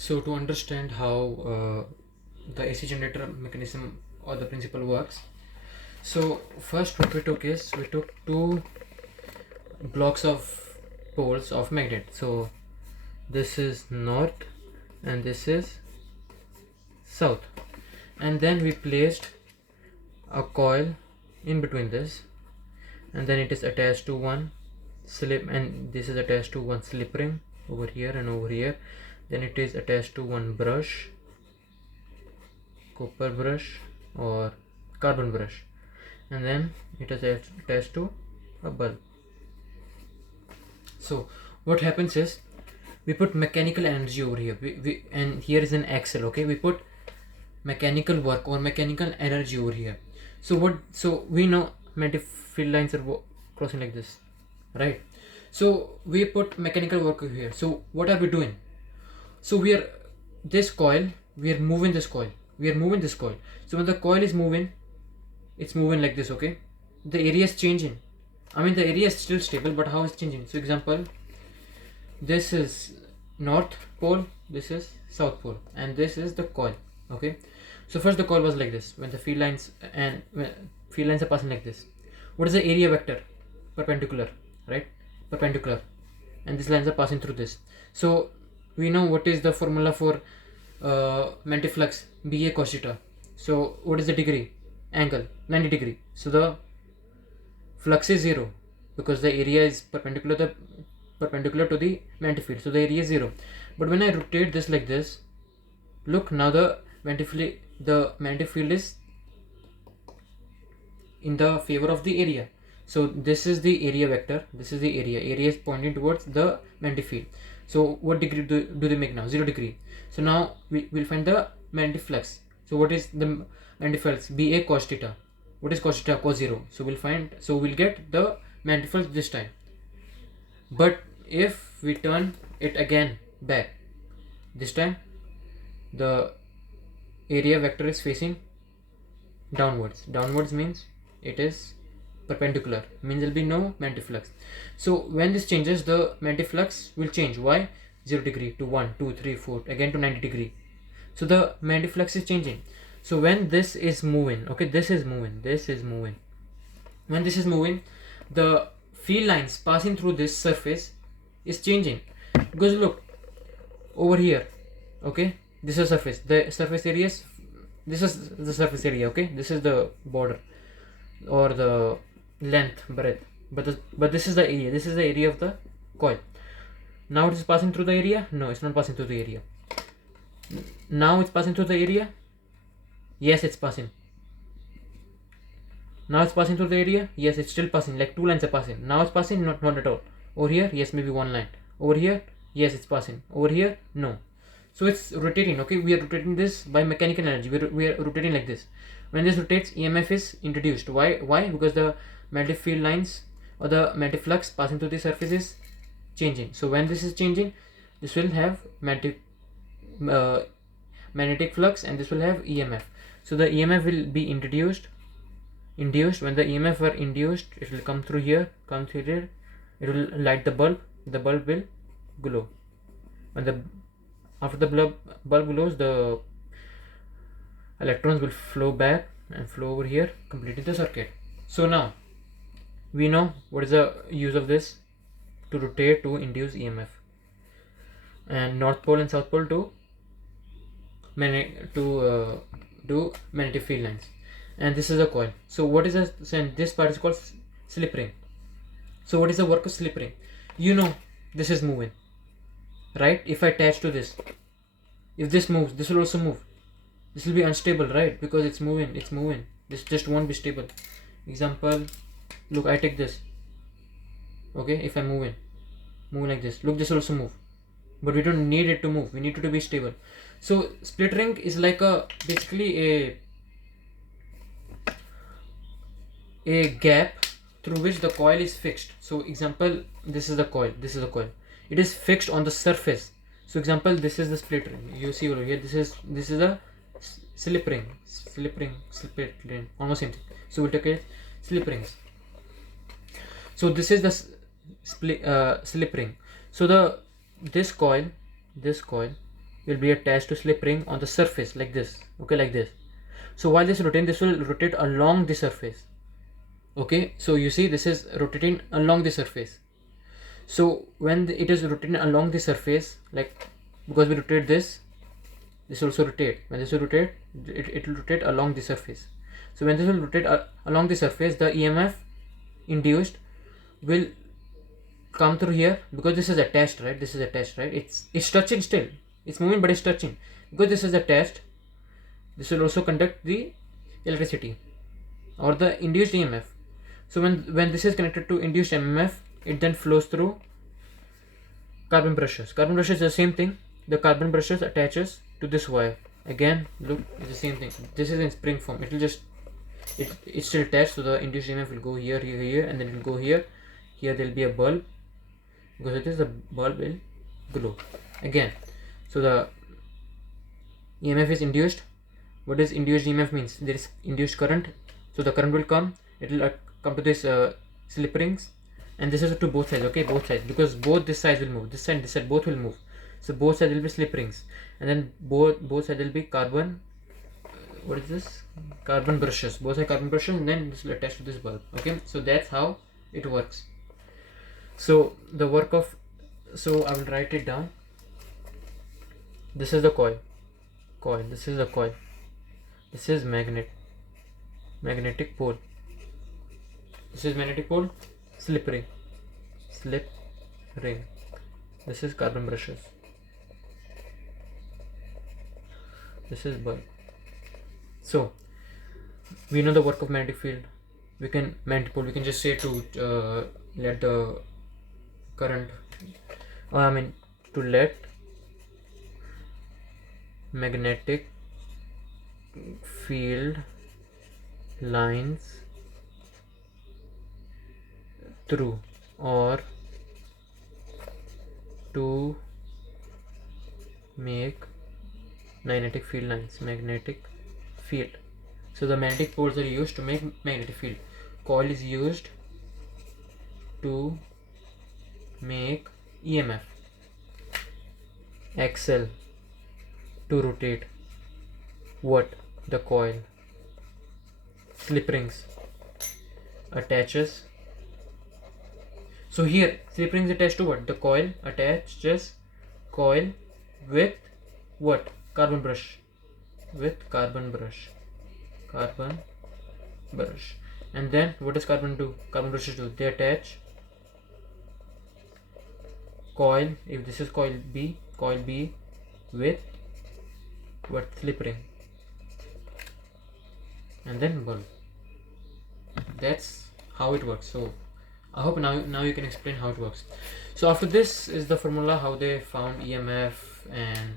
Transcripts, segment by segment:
So to understand how the AC generator mechanism or the principle works, so first what we took is we took two blocks of poles of magnet. So this is north and this is south, and then we placed a coil in between this, and then it is attached to one slip, and this is attached to one slip ring over here and over here. Then it is attached to one brush, copper brush or carbon brush, and then it is attached to a bulb. So what happens is we put mechanical energy over here, and here is an axle. Okay, we put mechanical work or mechanical energy over here. So we know magnetic field lines are crossing like this, right? So we put mechanical work over here. So what are we doing? So we are this coil, we are moving this coil, so when the coil is moving, it's moving like this. Okay, the area is changing. I mean, the area is still stable, but how it's changing? So example, this is north pole, this is south pole, and this is the coil. Okay, so first the coil was like this. When the field lines are passing like this, what is the area vector? Perpendicular, right? Perpendicular, and these lines are passing through this. So we know what is the formula for magnetic flux, BA cos theta. So what is the degree? Angle 90 degree. So the flux is 0 because the area is perpendicular to the magnetic field. So the area is 0. But when I rotate this like this, look, now the magnetic field is in the favor of the area. So this is the area vector, this is the area is pointing towards the magnetic field. So what degree do they make now? 0 degree. So now we will find the magnetic flux. So what is the magnetic flux? BA cos theta. What is cos theta? Cos 0. So we'll get the magnetic flux this time. But if we turn it again back, this time the area vector is facing downwards. Downwards means it is perpendicular, means there will be no magnetic flux. So when this changes, the magnetic flux will change. Why? 0 degree to 1, 2, 3, 4, again to 90 degree. So the magnetic flux is changing. So when this is moving, okay, this is moving. When this is moving, the field lines passing through this surface is changing. Because look, over here, okay, this is surface. The surface area is, this is the surface area, okay, this is the border or the length, breadth, but this is the area. This is the area of the coil. Now it is passing through the area. No, it's not passing through the area. Now it's passing through the area. Yes, it's passing. Now it's passing through the area. Yes, it's still passing. Like two lines are passing. Now it's passing. Not at all. Over here, yes, maybe one line. Over here, yes, it's passing. Over here, no. So it's rotating. Okay, we are rotating this by mechanical energy. We are rotating like this. When this rotates, EMF is introduced. Why? Because the magnetic field lines or the magnetic flux passing through the surface is changing. So when this is changing, this will have magnetic flux, and this will have EMF. So the EMF will be induced. When the EMF are induced, it will come through here, it will light the bulb. The bulb will glow. After the bulb glows, the electrons will flow back and flow over here, completing the circuit. So now we know what is the use of this: to rotate, to induce EMF, and north pole and south pole to do magnetic field lines. And this is a coil. So what is this part is called slip ring. So what is the work of slip ring? You know, this is moving, right? If I attach to this, if this moves, this will also move. This will be unstable, right? Because it's moving. This just won't be stable. Example, look, I take this. Okay, if I'm moving like this, look, this will also move. But we don't need it to move. We need it to be stable. So split ring is like basically a gap through which the coil is fixed. So example, this is the coil. It is fixed on the surface. So example, this is the split ring. You see over here, this is a slip ring, almost same thing. So we'll take a slip rings. So this is the slip ring. So this coil will be attached to slip ring on the surface like this, okay, like this. So while this rotating, this will rotate along the surface, okay. So you see this is rotating along the surface. So when it is rotating along the surface, like, because we rotate this also rotate. When this will rotate, it will rotate along the surface. So when this will rotate along the surface, the EMF induced will come through here, because this is attached, right? This is attached, right? It's touching still. It's moving, but it's touching. Because this is attached, this will also conduct the electricity or the induced EMF. So when this is connected to induced EMF, it then flows through carbon brushes. Carbon brushes is the same thing. The carbon brushes attaches to this wire. Again, look, it's the same thing. This is in spring form. It will just it's still attached, so the induced EMF will go here, here, here, and then it will go here. Here there will be a bulb. Because it is, the bulb will glow again. So the EMF is induced. What does induced EMF means? There is induced current. So the current will come. It will come to this slip rings, and this is to both sides. Okay, both sides, because both this side will move. This side, this side, both will move. So both sides will be slip rings, and then both sides will be carbon. What is this? Carbon brushes. Both are carbon brushes, and then this will attach to this bulb. Okay, so that's how it works. So the work of, so I will write it down. This is the coil. This is the coil. This is magnetic pole. This is magnetic pole. Slip ring. This is carbon brushes. This is bulb. So we know the work of magnetic field. We can magnetic pole. We can just say to let the current, to let magnetic field lines through, or to make magnetic field lines. Magnetic field. So the magnetic poles are used to make magnetic field. Coil is used to make EMF. Axle to rotate what? The coil. Slip rings attaches. So here slip rings attached to what? The coil. Attaches coil with what? Carbon brush. With carbon brush. And then what does carbon do? Carbon brushes do? They attach coil. If this is coil B with what? Slip ring, and then bulb. That's how it works. So I hope now you can explain how it works. So after this is the formula, how they found EMF and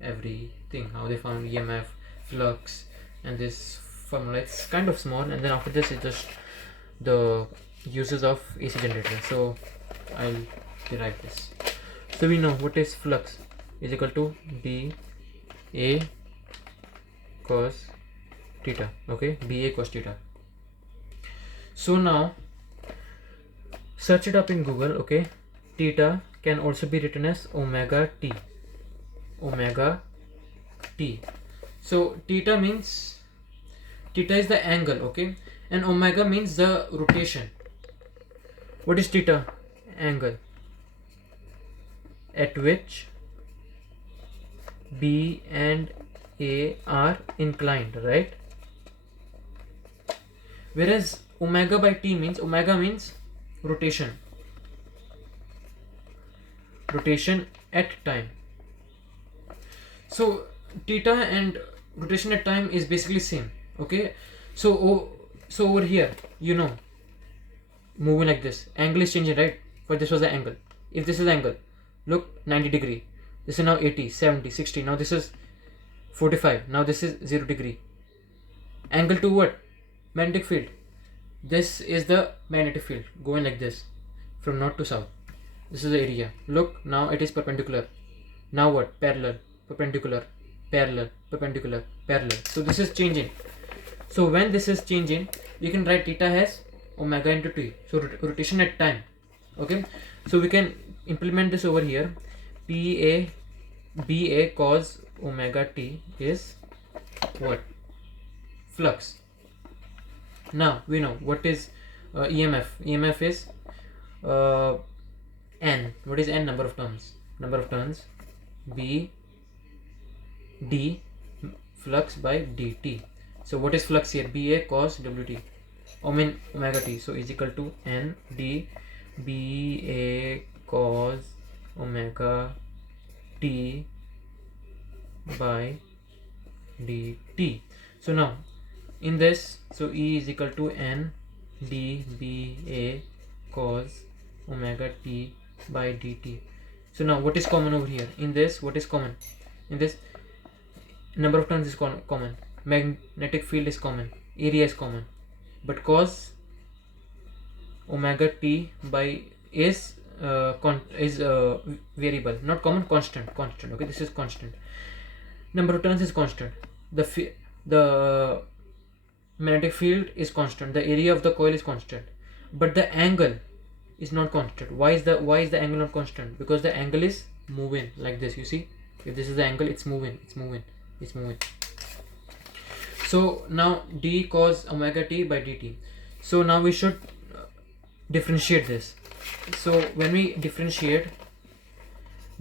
everything, how they found EMF, flux, and this formula. It's kind of small, and then after this is just the uses of AC generator. So I'll derive this. So we know what is flux is equal to dA cos theta. Okay, dA cos theta. So now search it up in Google. Okay, theta can also be written as omega t. So theta is the angle, okay, and omega means the rotation. What is theta? Angle at which B and A are inclined, right? Whereas omega by t means, omega means rotation at time. So theta and rotation at time is basically same. Okay, so over here, moving like this, angle is changing, right? But this was the angle. If this is the angle, look, 90 degree. This is now 80, 70, 60. Now this is 45. Now this is 0 degree. Angle to what? Magnetic field. This is the magnetic field going like this from north to south. This is the area. Look, now it is perpendicular. Now what? Parallel, perpendicular, parallel, perpendicular, parallel. So this is changing. So when this is changing, we can write theta as omega into t. So rotation at time. Okay. So we can implement this over here. PA BA cos omega t is what? Flux. Now we know what is EMF. EMF is N. What is N? Number of turns. Number of turns. B D flux by dt. So what is flux here? BA cos WT. Omega t. So is equal to N D BA cos omega t by dt. So now in this, so E is equal to N dBA cos omega t by dt. So now what is common over here? In this, what is common? In this, number of turns is common, magnetic field is common, area is common, but cos omega t by is variable, not common, constant. Okay, this is constant. Number of turns is constant. The magnetic field is constant. The area of the coil is constant, but the angle is not constant. Why is the angle not constant? Because the angle is moving like this. You see, if this is the angle, it's moving. So now d cos omega t by dt. So now we should differentiate this. So when we differentiate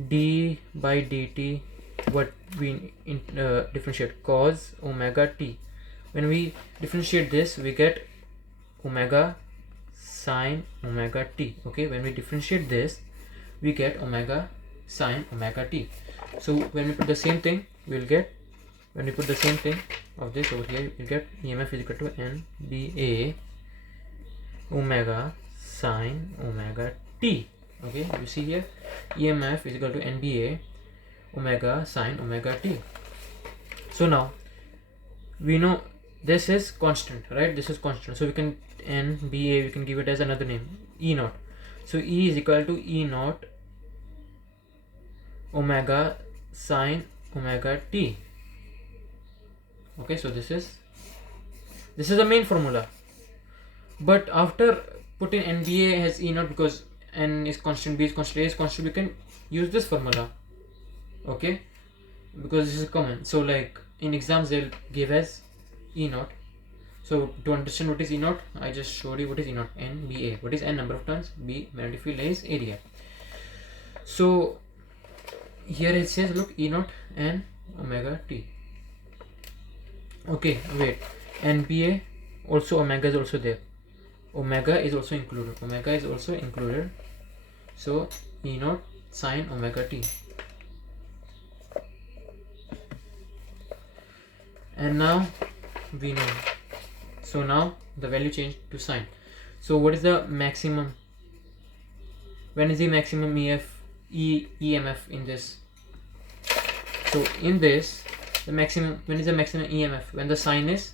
d by dt, what we differentiate? Cos omega t. When we differentiate this, we get omega sine omega t. Okay, when we differentiate this, we get omega sine omega t. So when we put the same thing, we'll get, when we put the same thing of this over here, we'll get EMF is equal to NBA omega sine omega t. Okay, you see here, EMF is equal to NBA omega sine omega t. So now we know this is constant, right? This is constant, so we can NBA, we can give it as another name, E naught. So E is equal to E naught omega sine omega t. Okay, so this is the main formula, but after putting NBA as E naught, because N is constant, B is constant, A is constant, we can use this formula. Okay, because this is common. So like in exams they'll give as E naught. So to understand what is E naught, I just showed you what is E naught. NBA. What is N? Number of turns. B magnetic field. A is area. So here it says, look, E naught and omega t. Okay, wait. NBA also, omega is also there. Omega is also included. So E naught sine omega t. And now we know. So now the value changed to sine. So what is the maximum? When is the maximum EMF in this? So in this, the maximum, when is the maximum EMF? When the sine is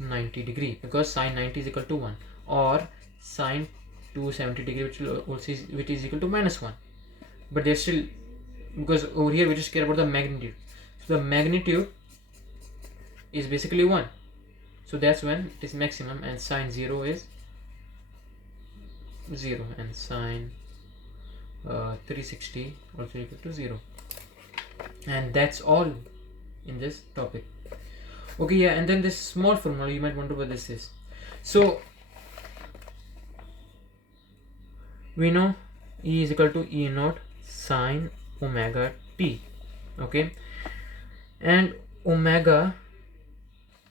90 degree, because sine 90 is equal to 1, or sine 270 degree, which is equal to -1. But they're still, because over here we just care about the magnitude. So the magnitude is basically 1. So that's when it is maximum, and sine 0 is 0, and sine 360 also equal to 0. And that's all in this topic. Okay, yeah, and then this small formula, you might wonder what this is. So we know E is equal to E naught sine omega t. Okay, and omega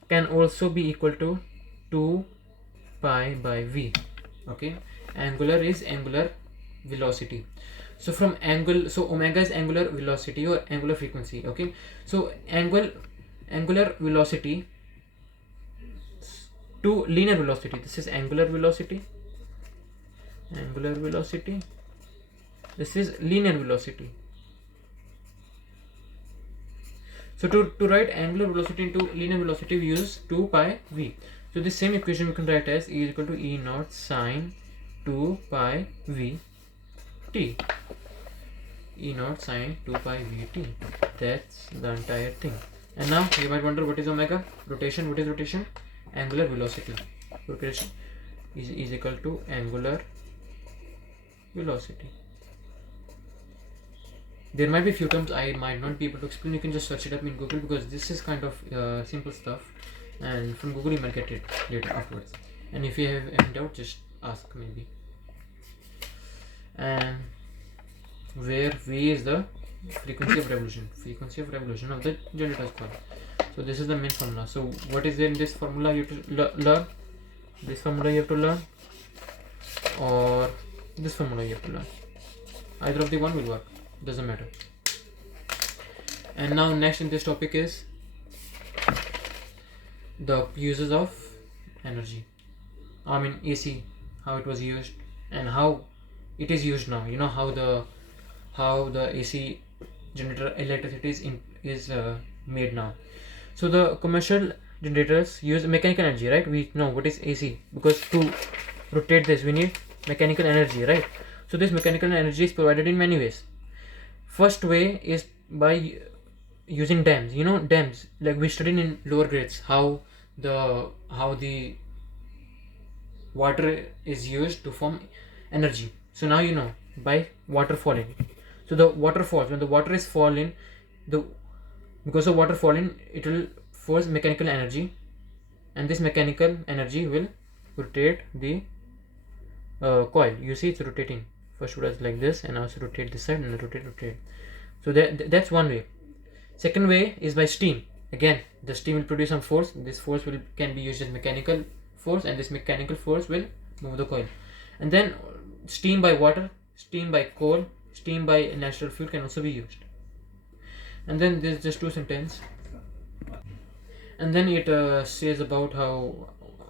can also be equal to 2 pi by v. Okay, angular is angular velocity. So from angle, so omega is angular velocity or angular frequency. Okay, so angular velocity to linear velocity. This is angular velocity. This is linear velocity. So to write angular velocity into linear velocity, we use 2 pi v. So this same equation we can write as E is equal to E naught sine 2 pi v t. E naught sine 2 pi v t. That's the entire thing. And now you might wonder, what is omega? Rotation. What is rotation? Angular velocity. Rotation is equal to angular velocity. There might be few terms I might not be able to explain. You can just search it up in Google, because this is kind of simple stuff, and from Google you might get it later afterwards. And if you have any doubt, just ask maybe. And where V is the frequency of revolution of the generator's coil. So this is the main formula. So what is there in this formula? You have to learn this formula, you have to learn, or this formula you have to learn. Either of the one will work, doesn't matter. And now next in this topic is the uses of energy, I mean AC, how it was used and how it is used now. You know how the AC generator electricity is made now. So the commercial generators use mechanical energy, right? We know what is AC, because to rotate this we need mechanical energy, right? So this mechanical energy is provided in many ways. First way is by using dams. You know dams, like we studied in lower grades how the water is used to form energy. So now you know by water falling. So the water falls, when the water is falling, because of water falling, it will force mechanical energy, and this mechanical energy will rotate the coil. You see it's rotating. First it was like this, and also rotate this side and rotate. So that's one way. Second way is by steam. Again, the steam will produce some force. This force can be used as mechanical force, and this mechanical force will move the coil. And then steam by water, steam by coal, steam by natural fuel can also be used. And then there's just two sentences, and then it says about how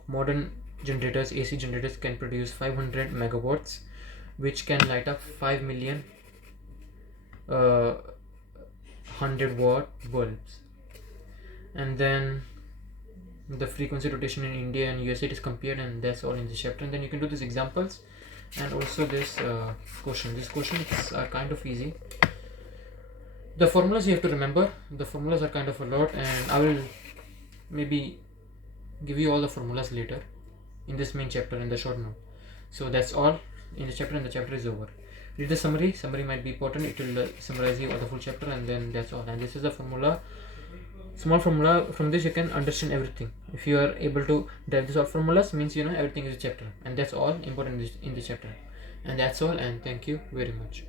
modern generators, AC generators, can produce 500 megawatts, which can light up 5 million 100-watt bulbs. And then the frequency rotation in India and USA is compared, and that's all in this chapter. And then you can do these examples and also this question. These questions are kind of easy. The formulas you have to remember. The formulas are kind of a lot, and I will maybe give you all the formulas later in this main chapter in the short note. So that's all in the chapter, and the chapter is over. Read the summary. Summary might be important. It will summarize you all the full chapter, and then that's all. And this is a formula, small formula. From this you can understand everything. If you are able to derive these all formulas, means you know everything is a chapter, and that's all important in this chapter. And that's all, and thank you very much.